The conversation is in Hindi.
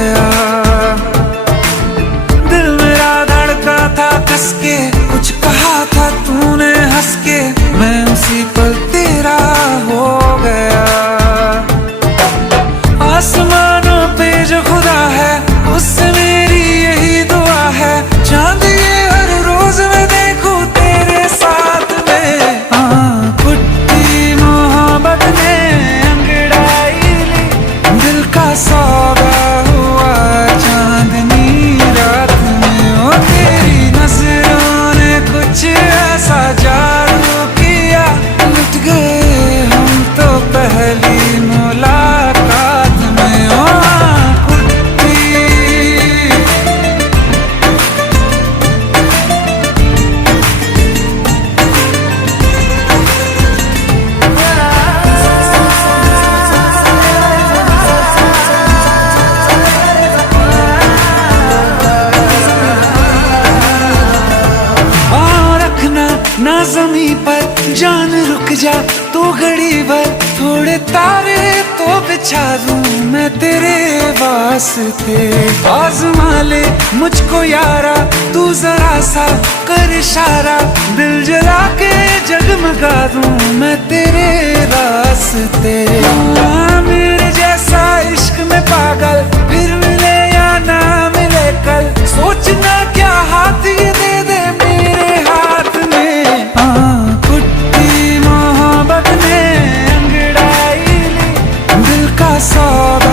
गया। दिल मेरा धड़का था कस के, कुछ कहा था तूने हंस के, मैं उसी पल तेरा हो गया। आसमानों पे जो खुदा है उससे मेरी यही दुआ है, चांद ये हर रोज मैं देखूं तेरे साथ में। फुट्टी मोहब्बत ने अंगड़ाई ली, दिल का सौदा हुआ चांदनी रात में। ओ तेरी नजरों ने कुछ ऐसा जादू किया, लुट गए हम तो पहली मुलाकात में। ओ ना ज़मीं पर जान रुक जा तो घड़ी भर, थोड़े तारे तो बिछा दूं मैं तेरे वास्ते। आज़मा ले मुझको यारा तू जरा सा कर इशारा, दिल जला के जगमगा दूं मैं तेरे रास्ते। मेरे जैसा इश्क में पागल फिर मिले या ना मिले कल, सोचना क्या हाथ ये दे दे मेरे हाथ में। कुट्टी मोहब्बत ने अंगड़ाई ली, दिल का सौदा